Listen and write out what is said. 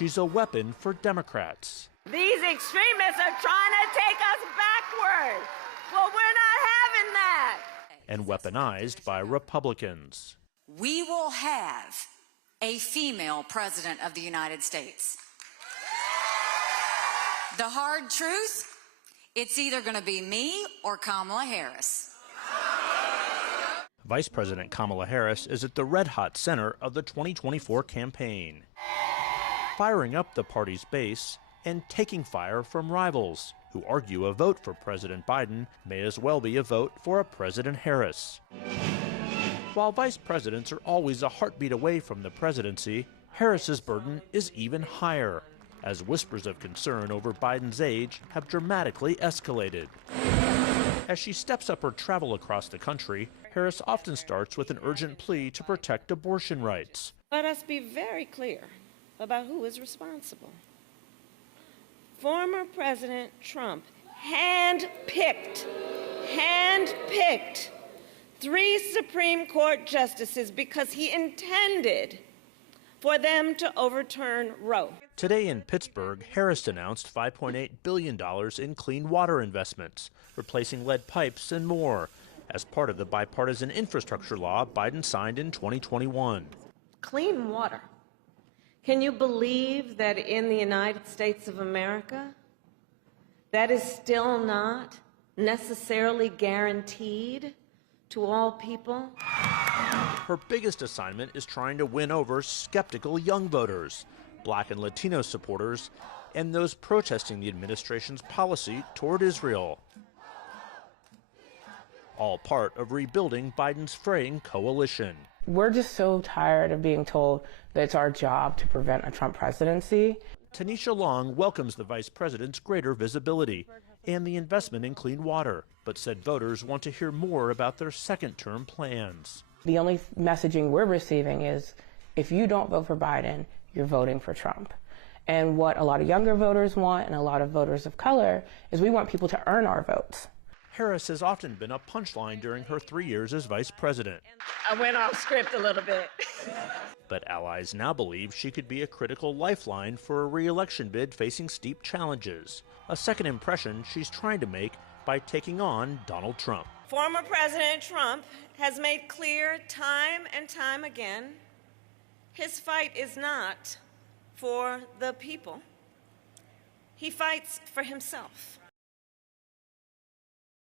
she's a weapon for Democrats. These extremists are trying to take us backward. Well, we're not having that. And weaponized by Republicans. We will have a female president of the United States. The hard truth, it's either going to be me or Kamala Harris. Vice President Kamala Harris is at the red-hot center of the 2024 campaign, firing up the party's base and taking fire from rivals who argue a vote for President Biden may as well be a vote for a President Harris. While vice presidents are always a heartbeat away from the presidency, Harris's burden is even higher, as whispers of concern over Biden's age have dramatically escalated. As she steps up her travel across the country, Harris often starts with an urgent plea to protect abortion rights. Let us be very clear about who is responsible. Former President Trump handpicked 3 Supreme Court justices because he intended for them to overturn Roe. Today in Pittsburgh, Harris announced $5.8 billion in clean water investments, replacing lead pipes and more, as part of the bipartisan infrastructure law Biden signed in 2021. Clean water. Can you believe that in the United States of America, that is still not necessarily guaranteed to all people? Her biggest assignment is trying to win over skeptical young voters, Black and Latino supporters, and those protesting the administration's policy toward Israel. All part of rebuilding Biden's fraying coalition. We're just so tired of being told that it's our job to prevent a Trump presidency. Tanisha Long welcomes the vice president's greater visibility and the investment in clean water, but said voters want to hear more about their second-term plans. The only messaging we're receiving is, if you don't vote for Biden, you're voting for Trump. And what a lot of younger voters want, and a lot of voters of color, is we want people to earn our votes. Harris has often been a punchline during her 3 years as vice president. I went off script a little bit. But allies now believe she could be a critical lifeline for a re-election bid facing steep challenges, a second impression she's trying to make by taking on Donald Trump. Former President Trump has made clear time and time again, his fight is not for the people. He fights for himself.